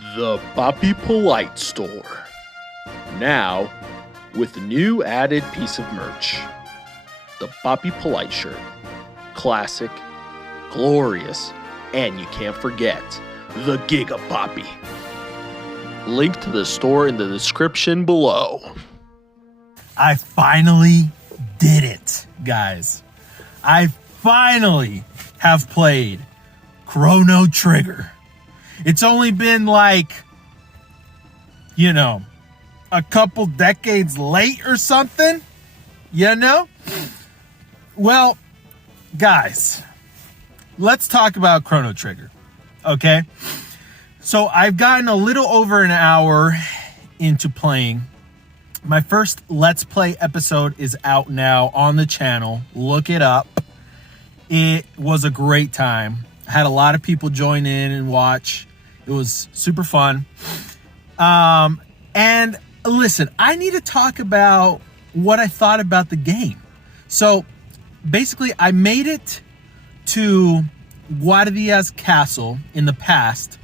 The Papi Polite Store. Now, with a new added piece of merch. The Papi Polite shirt. Classic, glorious, and you can't forget, the Giga Papi. Link to the store in the description below. I finally did it, guys. I finally have played Chrono Trigger. It's only been like, a couple decades late or something, Well, guys, let's talk about Chrono Trigger, okay? So I've gotten a little over an hour into playing. My first Let's Play episode is out now on the channel. Look it up. It was a great time. I had a lot of people join in and watch. It was super fun. And listen, I need to talk about what I thought about the game. So basically, I made it to Guardia's castle in the past.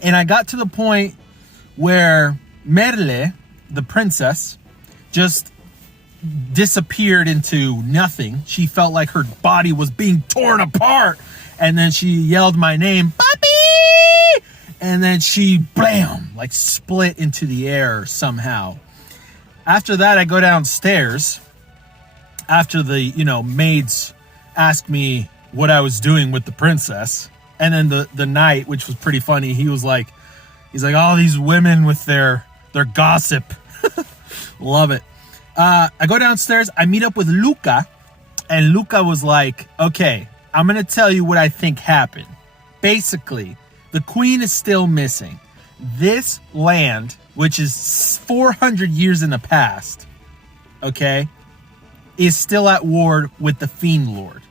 And I got to the point where Merle, the princess, just disappeared into nothing. She felt like her body was being torn apart. And then she yelled my name, Papi! And then she, blam, like split into the air somehow. After that, I go downstairs. After the, maids asked me what I was doing with the princess. And then the knight, which was pretty funny, he's like, all these women with their gossip. Love it. I go downstairs, I meet up with Luca. And Luca was like, okay, I'm going to tell you what I think happened. Basically, the queen is still missing. This land, which is 400 years in the past, okay, is still at war with the Fiend Lord.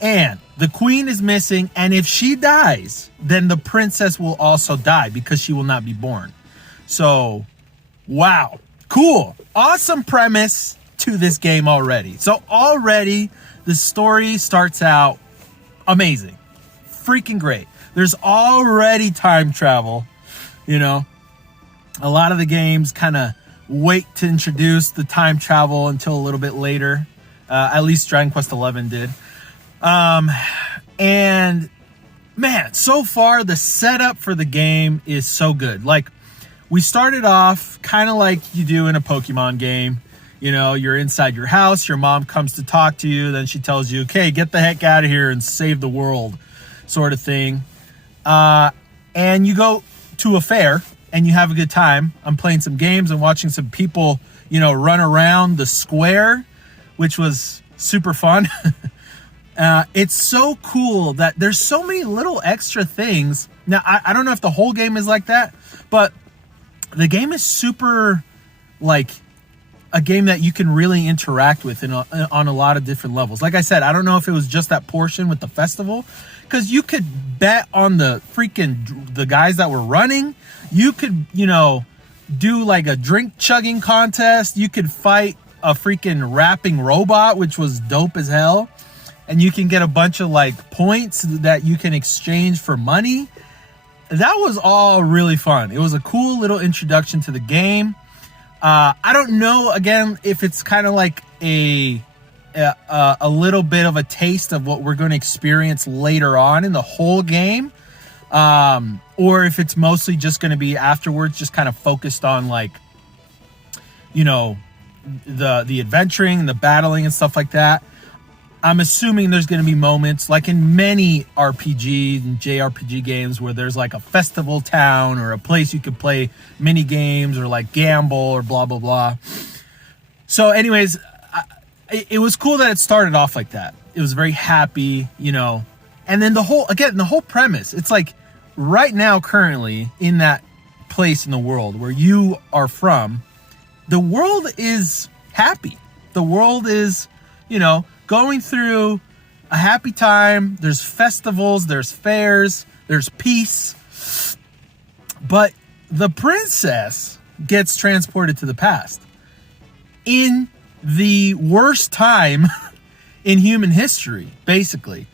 And the queen is missing, and if she dies, then the princess will also die because she will not be born. So, wow. Cool. Awesome premise to this game already. So already, the story starts out amazing. Freaking great. There's already time travel, A lot of the games kind of wait to introduce the time travel until a little bit later. At least Dragon Quest XI did. And man, so far the setup for the game is so good. Like, we started off kind of like you do in a Pokemon game. You're inside your house, your mom comes to talk to you, then she tells you, okay, get the heck out of here and save the world, sort of thing. And you go to a fair and you have a good time. I'm playing some games and watching some people, run around the square, which was super fun. It's so cool that there's so many little extra things. Now, I don't know if the whole game is like that, but the game is super, like, a game that you can really interact with on a lot of different levels. Like I said, I don't know if it was just that portion with the festival, because you could bet on the guys that were running. You could, do like a drink chugging contest. You could fight a freaking rapping robot, which was dope as hell. And you can get a bunch of like points that you can exchange for money. That was all really fun. It was a cool little introduction to the game. I don't know, again, if it's kind of like a little bit of a taste of what we're going to experience later on in the whole game, or if it's mostly just going to be afterwards, just kind of focused on like, the adventuring, the battling and stuff like that. I'm assuming there's going to be moments like in many RPG and JRPG games where there's like a festival town or a place you could play mini games or like gamble or blah, blah, blah. So anyways, it was cool that it started off like that. It was very happy, and then the whole premise, it's like right now, currently in that place in the world where you are from, the world is happy. The world is, going through a happy time. There's festivals, there's fairs, there's peace. But the princess gets transported to the past in the worst time in human history, basically.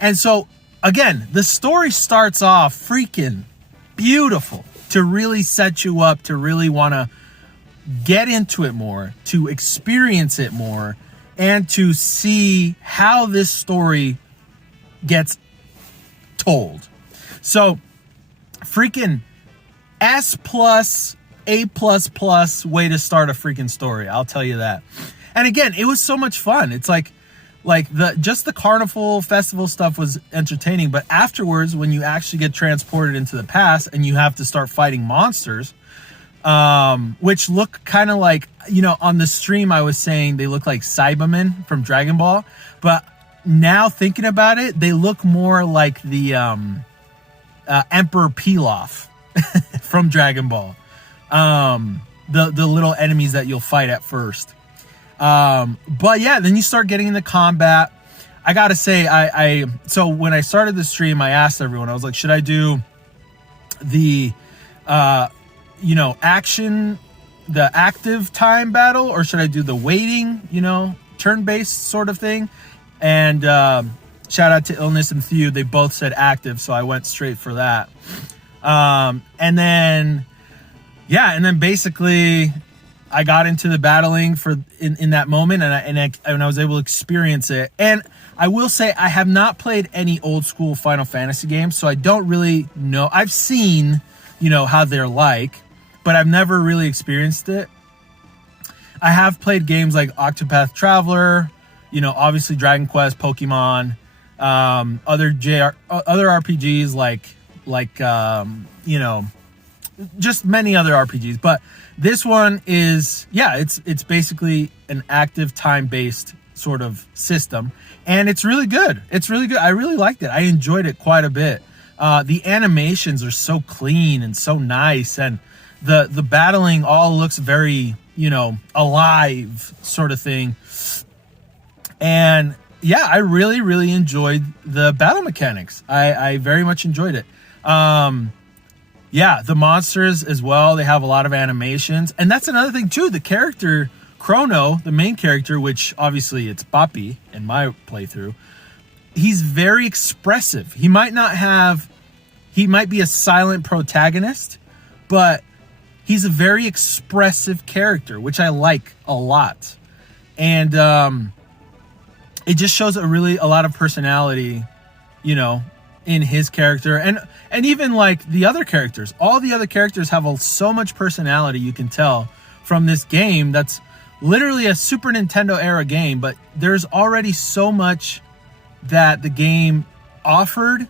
And so, again, the story starts off freaking beautiful to really set you up to really want to get into it more, to experience it more, and to see how this story gets told. So freaking S plus, A plus plus way to start a freaking story, I'll tell you that. And again, it was so much fun. It's like the carnival festival stuff was entertaining, but afterwards, when you actually get transported into the past and you have to start fighting monsters, which look kind of like, on the stream I was saying they look like Cybermen from Dragon Ball, but now thinking about it, they look more like the Emperor Pilaf from Dragon Ball. The little enemies that you'll fight at first. But yeah, then you start getting into combat. I gotta say, so when I started the stream, I asked everyone, I was like, should I do the, action, the active time battle, or should I do the waiting, turn-based sort of thing? And, shout out to Illness and Thew. They both said active, so I went straight for that. And then basically I got into the battling in that moment, and I was able to experience it. And I will say I have not played any old school Final Fantasy games, so I don't really know. I've seen, how they're like, but I've never really experienced it. I have played games like Octopath Traveler, obviously Dragon Quest, Pokemon, other RPGs like just many other RPGs, but this one is, it's basically an active time-based sort of system, and it's really good. It's really good. I really liked it. I enjoyed it quite a bit. The animations are so clean and so nice, and the battling all looks very, alive sort of thing. And yeah, I really, really enjoyed the battle mechanics. I very much enjoyed it. Yeah, the monsters as well, they have a lot of animations. And that's another thing too, the character, Chrono, the main character, which obviously it's Papi in my playthrough, he's very expressive. He might be a silent protagonist, but he's a very expressive character, which I like a lot. And it just shows a lot of personality, in his character, and even like the other characters. All the other characters have so much personality, you can tell from this game that's literally a Super Nintendo era game, but there's already so much that the game offered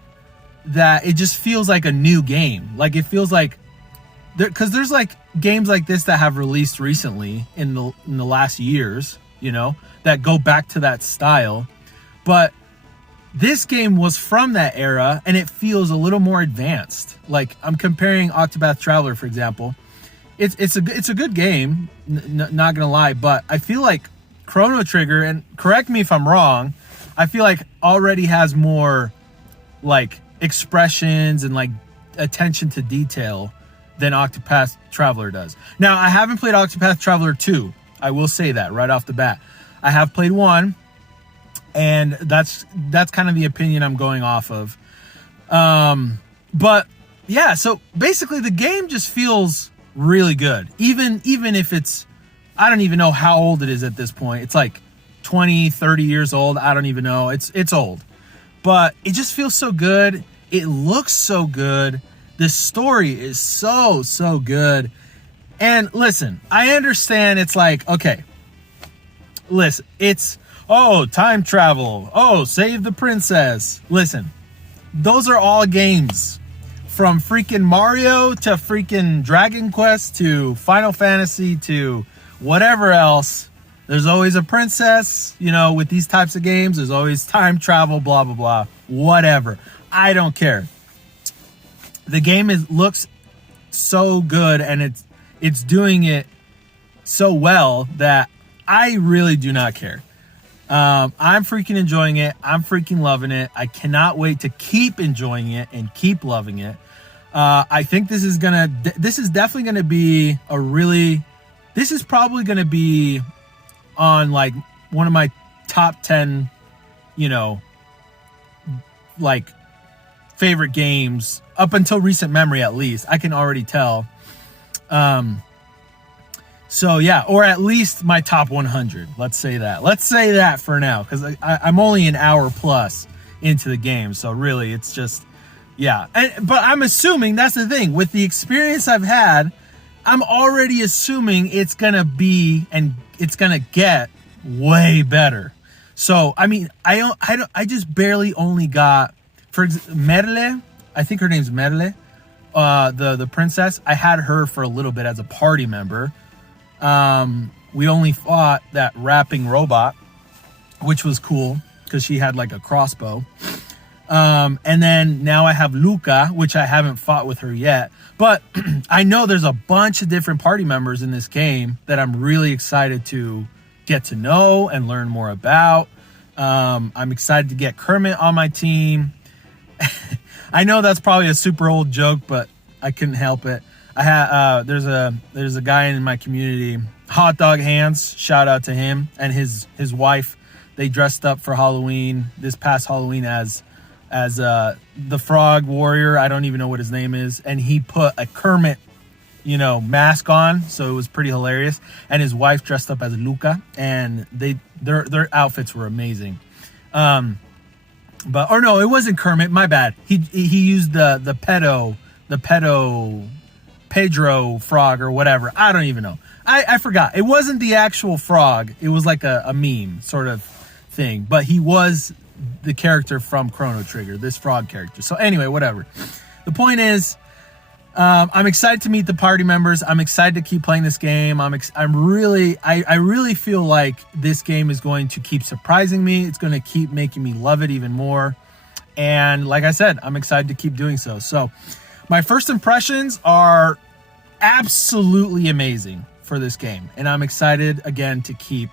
that it just feels like a new game. Like it feels like because there's like games like this that have released recently in the last years, that go back to that style, but this game was from that era, and it feels a little more advanced. Like I'm comparing Octopath Traveler, for example. It's a good game, not gonna lie, but I feel like Chrono Trigger, and correct me if I'm wrong, I feel like already has more like expressions and like attention to detail than Octopath Traveler does. Now, I haven't played Octopath Traveler 2. I will say that right off the bat. I have played 1. And that's kind of the opinion I'm going off of. But yeah, so basically the game just feels really good. Even if it's, I don't even know how old it is at this point. It's like 20, 30 years old. I don't even know. It's old. But it just feels so good. It looks so good. The story is so good. And listen, I understand it's like, okay, listen, it's, oh, time travel. Oh, save the princess. Listen, those are all games. From freaking Mario to freaking Dragon Quest to Final Fantasy to whatever else. There's always a princess, with these types of games. There's always time travel, blah, blah, blah. Whatever. I don't care. The game looks so good, and it's doing it so well that I really do not care. I'm freaking enjoying it. I'm freaking loving it. I cannot wait to keep enjoying it and keep loving it. I think this is definitely going to be this is probably going to be on like one of my top 10, like favorite games up until recent memory, at least. I can already tell. So yeah, or at least my top 100. Let's say that. Let's say that for now, because I'm only an hour plus into the game. So really, it's just, yeah. But I'm assuming, that's the thing, with the experience I've had, I'm already assuming it's gonna be, and it's gonna get way better. So I mean, I just barely only got, for Merle, I think her name's Merle, the princess. I had her for a little bit as a party member. We only fought that rapping robot, which was cool because she had like a crossbow. And then now I have Luca, which I haven't fought with her yet, but I know there's a bunch of different party members in this game that I'm really excited to get to know and learn more about. I'm excited to get Kermit on my team. I know that's probably a super old joke, but I couldn't help it. I had there's a guy in my community, Hot Dog Hands, shout out to him, and his wife. They dressed up for Halloween this past Halloween as the Frog Warrior. I don't even know what his name is, and he put a Kermit, mask on, so it was pretty hilarious. And his wife dressed up as Luca, and their outfits were amazing. But or no, it wasn't Kermit. My bad. He used the pedo Pedro frog or whatever. I don't even know. I forgot. It wasn't the actual frog. It was like a meme sort of thing. But he was the character from Chrono Trigger, this frog character. So anyway, whatever. The point is, I'm excited to meet the party members. I'm excited to keep playing this game. I really feel like this game is going to keep surprising me. It's going to keep making me love it even more. And like I said, I'm excited to keep doing so. So my first impressions are absolutely amazing for this game. And I'm excited again to keep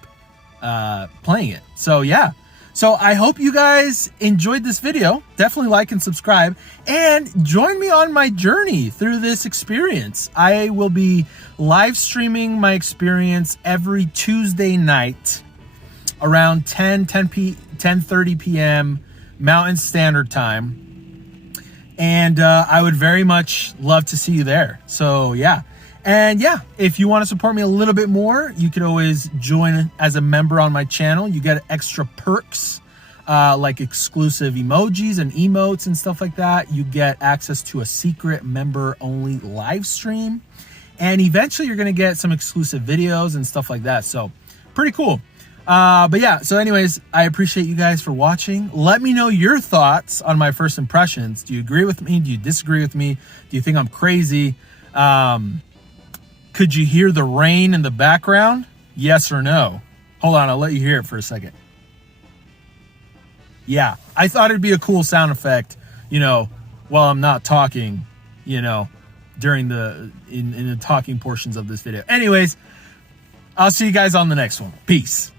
playing it. So yeah. So I hope you guys enjoyed this video. Definitely like and subscribe, and join me on my journey through this experience. I will be live streaming my experience every Tuesday night around 10:30 p.m. Mountain Standard Time. And I would very much love to see you there. So yeah. And yeah, if you want to support me a little bit more, you could always join as a member on my channel. You get extra perks, like exclusive emojis and emotes and stuff like that. You get access to a secret member-only live stream. And eventually you're going to get some exclusive videos and stuff like that. So pretty cool. But yeah, so anyways, I appreciate you guys for watching. Let me know your thoughts on my first impressions. Do you agree with me? Do you disagree with me? Do you think I'm crazy? Could you hear the rain in the background? Yes or no? Hold on, I'll let you hear it for a second. Yeah, I thought it'd be a cool sound effect, while I'm not talking, during in the talking portions of this video. Anyways, I'll see you guys on the next one. Peace.